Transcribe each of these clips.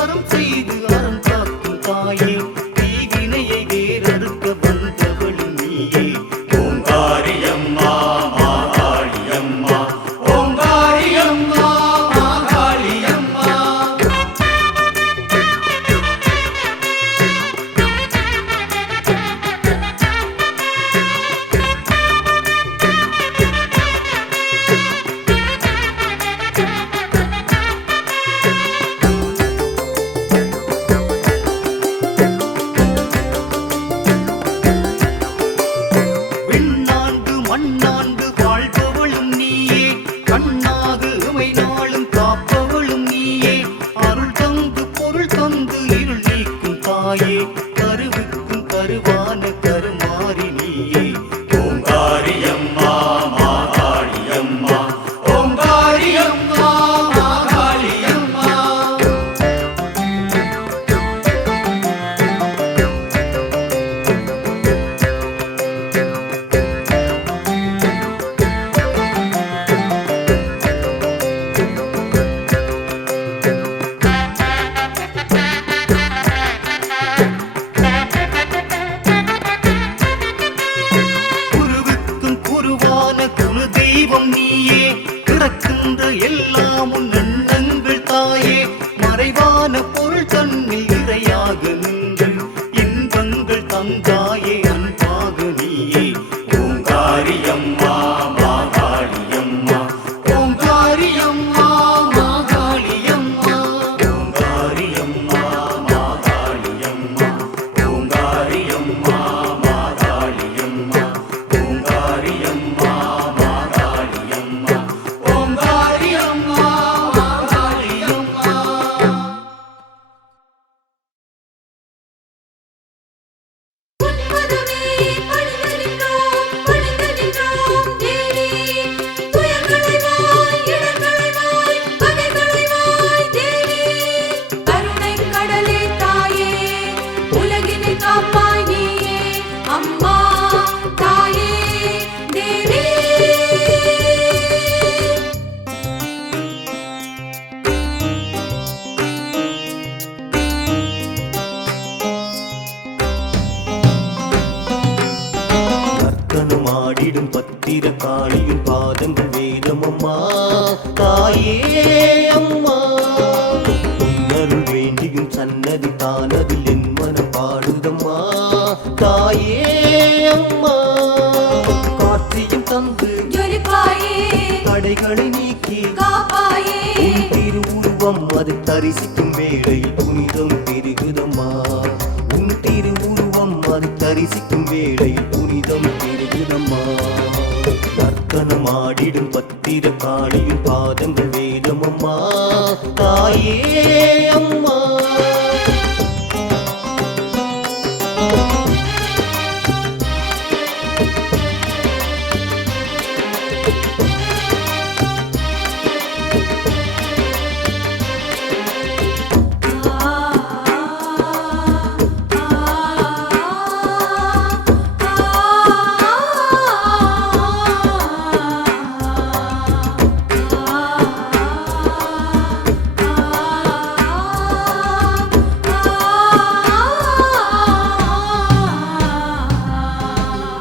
அறம் செய்து அறம் காக்கும் தாயே தீவினையை வேறறுக்க வந்தவளும் நீயே ஓங்காரியம்மா மாகாளியம்மா ஓங்காரியம்மா மாகாளியம்மா விண்ணாண்டு மண்ணாண்டு வாழ்பவளும் நீயே கண்ணாகு உமை நாளும் காப்பவளும் நீயே அருள் தந்து பொருள் தந்து இருள் நீக்கும் தாயே கருவுக்கும் கருவான கருமாறி நீயே ஓங்காரியம்மா மாகாளியம்மா ஓங்காரியம்மா மாகாளியம்மா குருவுக்கும் குருவான குரு தெய்வம் நீயே கிடக்கின்ற எல்லாம் உன் எண்ணங்கள் தாயே மறைவான பொருள் தன்னில் இறையாக நின்று இன்பங்கள் தந்தாயே அன்பாக நீயே ஓங்காரியம்மா மாகாளியம்மா ஓங்காரியம்மா மாகாளியம்மா ஓங்காரியம்மா மாகாளியம்மா ஓங்காரியம்மா மாகாளியம்மா ஓங்காரியம்மா மாகாளியம்மா ஓங்காரியம்மா மாகாளியம்மா உன்மதமே பணிந்தனின்றோம் பணிந்தனின்றோம் தேவி துயர்களைவாய் இடர்களைவாய் பகைகளைவாய் தேவி கருணை கடலே தாயே உலகினை காப்பாய் நீயே அம்மா தாயே தேவி நர்த்தனம் ஆடிடும் பத்திர காளியின் பாதங்கள் வேதம் அம்மா தாயே அம்மா உன்னருள் வேண்டியும் சன்னதி தானதில் என் மனம் பாடுதம்மா தாயே அம்மா காற்றியும் தந்து ஜொலிப்பாயே தடைகளை நீக்கி காப்பாயே உன் திருவுருவம் அதை தரிசிக்கும் வேளையில் புனிதம் பெருகுதம்மா உன் திருவுருவம் அதை தரிசிக்கும் வேளையில் புனிதம் பெருகுதம்மா நர்த்தனம் ஆடிடும் பத்திர காளியின் பாதங்கள் வேதம் அம்மா தாயே அம்மா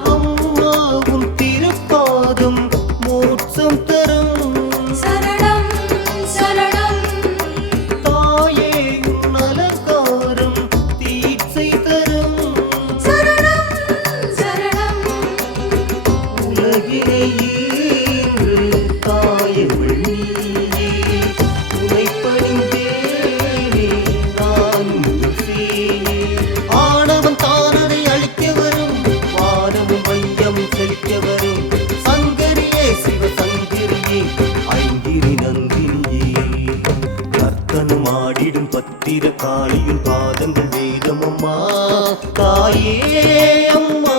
அம்மா உன் திருப்பாதம் மோட்சம் தரும் சரணம் சரணம் தாயே உன் அலங்காரம் தீட்சை தரும் சரணம் சரணம் உலகினை ஈன்று தாயவள் நீயே உனை பணிந்தேனே நான் செய்யே ஆணவம் தானதை அழிக்க வரும் வானமும் மையம் செழிக்க வரும் சங்கரியே சிவசங்கரியே ஐந்திரி நந்தினியே நர்த்தனம் ஆடிடும் பத்திர காளியின் பாதங்கள் வேதம் அம்மா தாயே அம்மா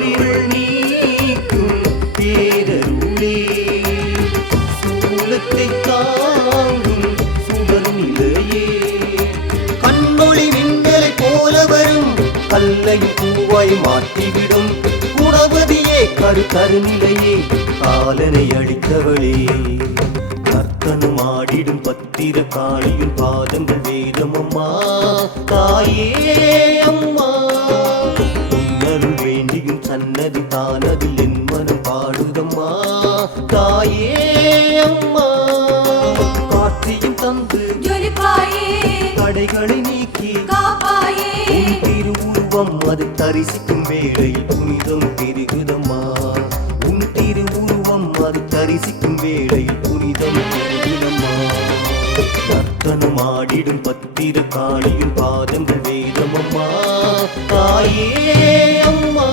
காரிருள் நீக்கும் பேரருளே சூலத்தை தாங்கும் சுடர் நிலையே கண்ணொளி மின்னலை போல வரும் கல்லை பூவாய் மாற்றிவிடும் குணவதியே கருநிலையே காலனை அளித்தவளே கர்த்தனும் ஆடிடும் பத்திர காளியின் பாதங்கள் வேதம் அம்மா தாயே அம்மா உன்னருள் வேண்டியும் சன்னதி தானதில் என் மனம் பாடுதம்மா தாயே அம்மா காட்சியும் தந்து ஜொலிப்பாயே தடைகளை நீக்கி காப்பாயே உன் திருவுருவம் அதை தரிசிக்கும் வேளையில் புனிதம் பெருகுதம்மா உன் திருவுருவம் அதை தரிசிக்கும் வேளையில் புனிதம் பெருகுதம்மா நர்த்தனம் ஆடிடும் பத்திர காளியின் பாதங்கள் வேதமம்மா தாயே அம்மா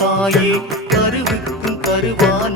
தாயே கருவுக்கும் கருவான